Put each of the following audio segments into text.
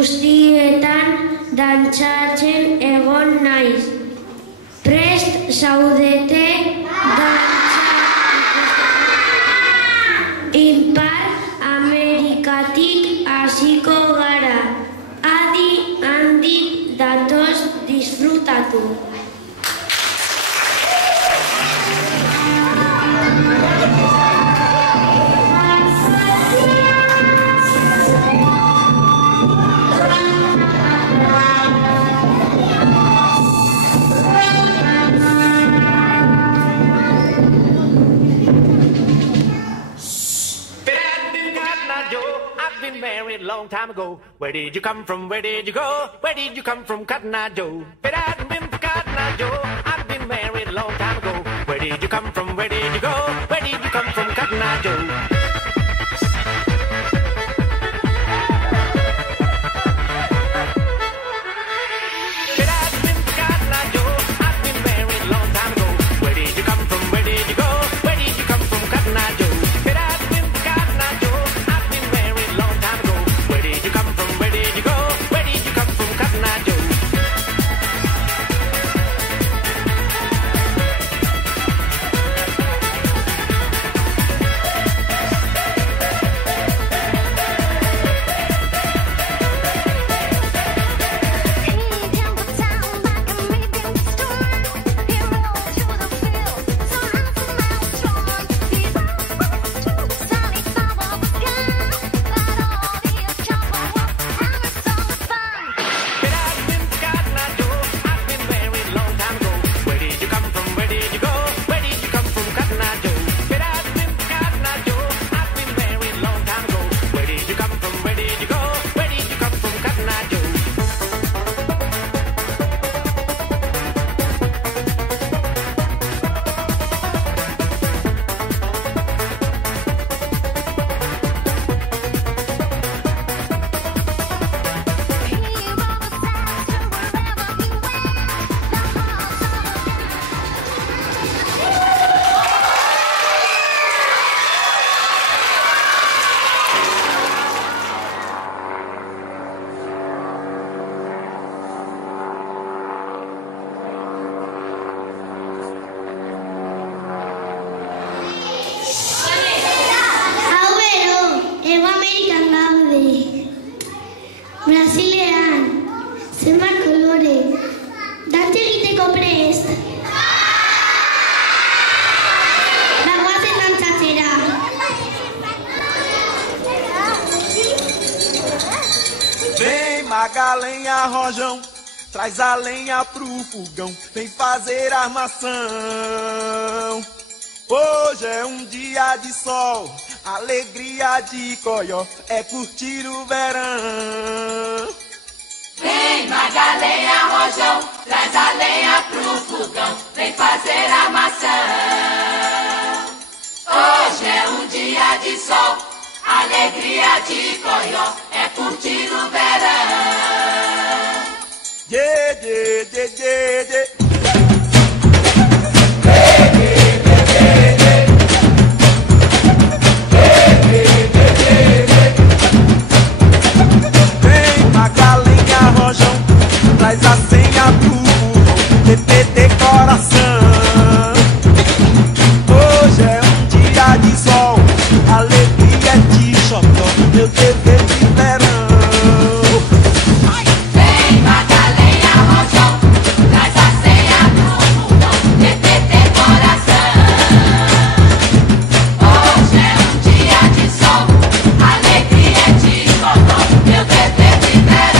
guztietan dantzatzen egon naiz. Prest zaudete dantza Ipar Amerikatik hasiko gara. Adi handik datoz disfrutatu. Married a long time ago. Where did you come from? Where did you go? Where did you come from, Cotton Eye Joe? But I hadn't been for Cotton Eye Joe. I've been married a long time ago. Where did you come from? Where did you go? Where did you come from, Cotton Eye Joe? Brasilean, zenbat kolore, dantza egiteko prest. Bagoazen dantzatzera. Vem Magalenha Rojão, traz a lenha pro fogão, vem fazer armação. Hoje é um dia de sol, alegria de coió, é curtir o verão. Vem Magalenha Rojão, traz a lenha pro fogão, vem fazer armação. Hoje é um dia de sol, alegria de coió, é curtir o verão. Dê, dê, dê, dê, dê. Traz a senha pro TPT coração. Hoje é um dia de sol, alegria de xodó, meu dever de verão. Vem Magalenha Rojão, traz a senha pro TPT coração. Hoje é um dia de sol, alegria de xodó, meu dever de verão.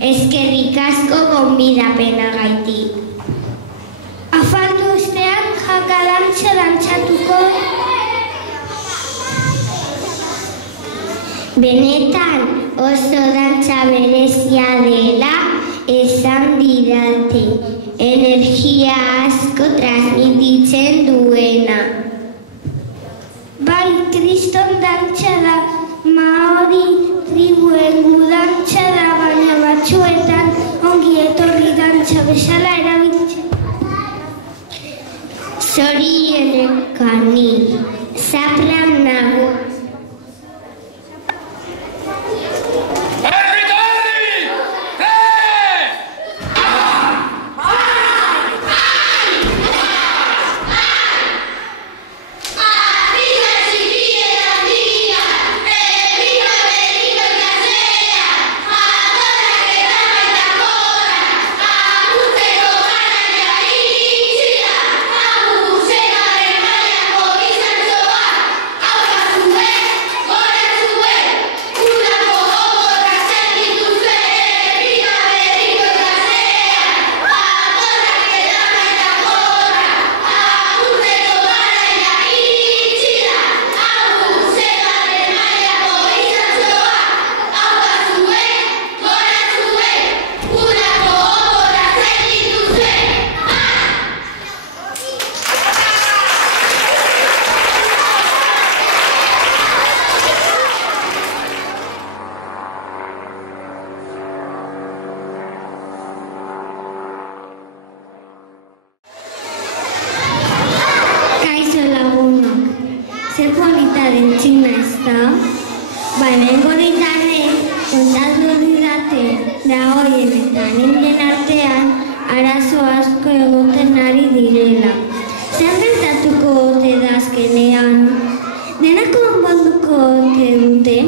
Eskerrik asko gonbidapenagatik. Afaldu ostean jakadantza dantzatuko. Benetan oso dantza berezia dela esan didate. Energia asko transmititzen duena. Bai, kriston dantza da, Maori tribuen gudantza da, baina batzuetan ongi etorri dantza bezala erabiltzen. Zorionek ni, zapran nago. Zer polita den txina ez da? Hemengo ditane kontatu didate da horien eta ninen artean arazo asko egoten ari direla. Zer gertatuko ote da azkenean? Denak konponduko ote dute?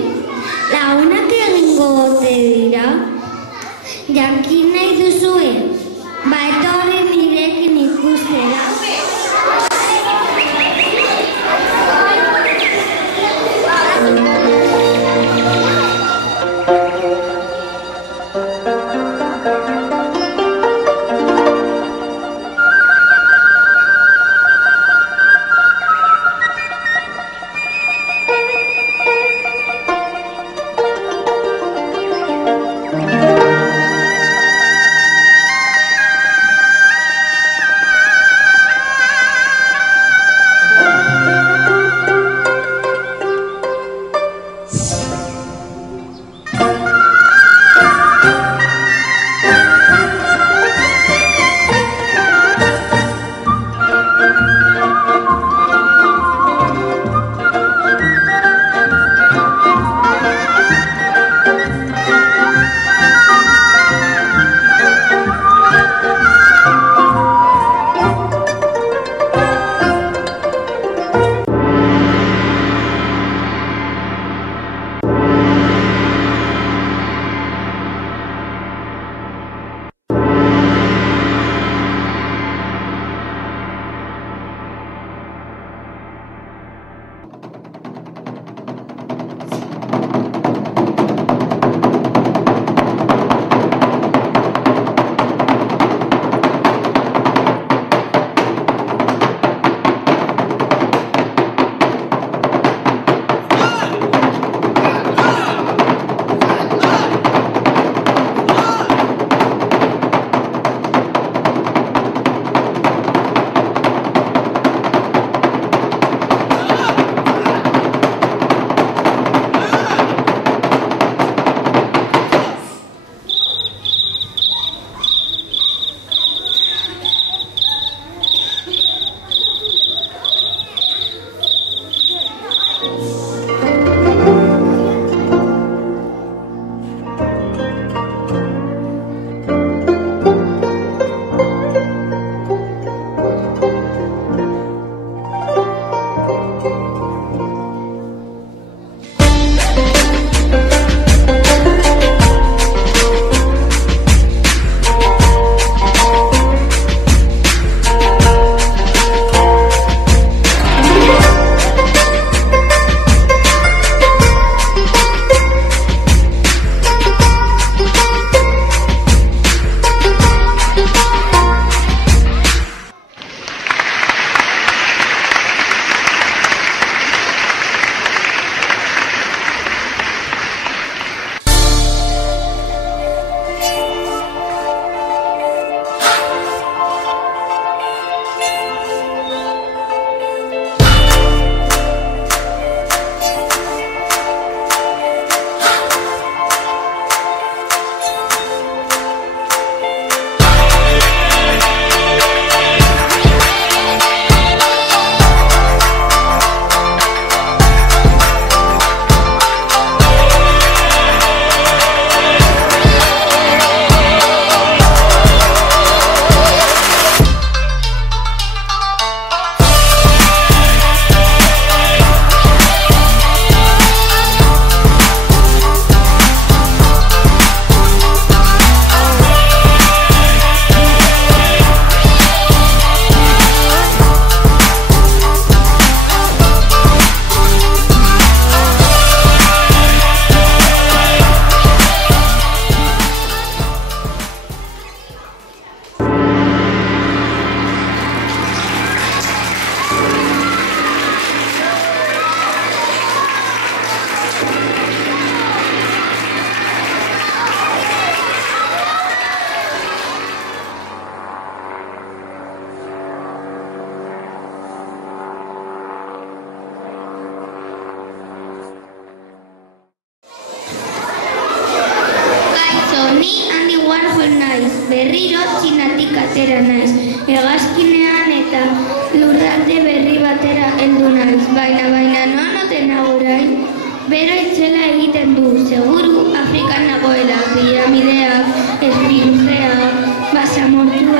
Lagunak egingo ote dira? Jakin nahi duzue? Etorri nirekin ikustera. baina non oten orain? Bero itzela egiten du, seguru Afrikan nagoela, piramideak, esfingeak, basamortuak,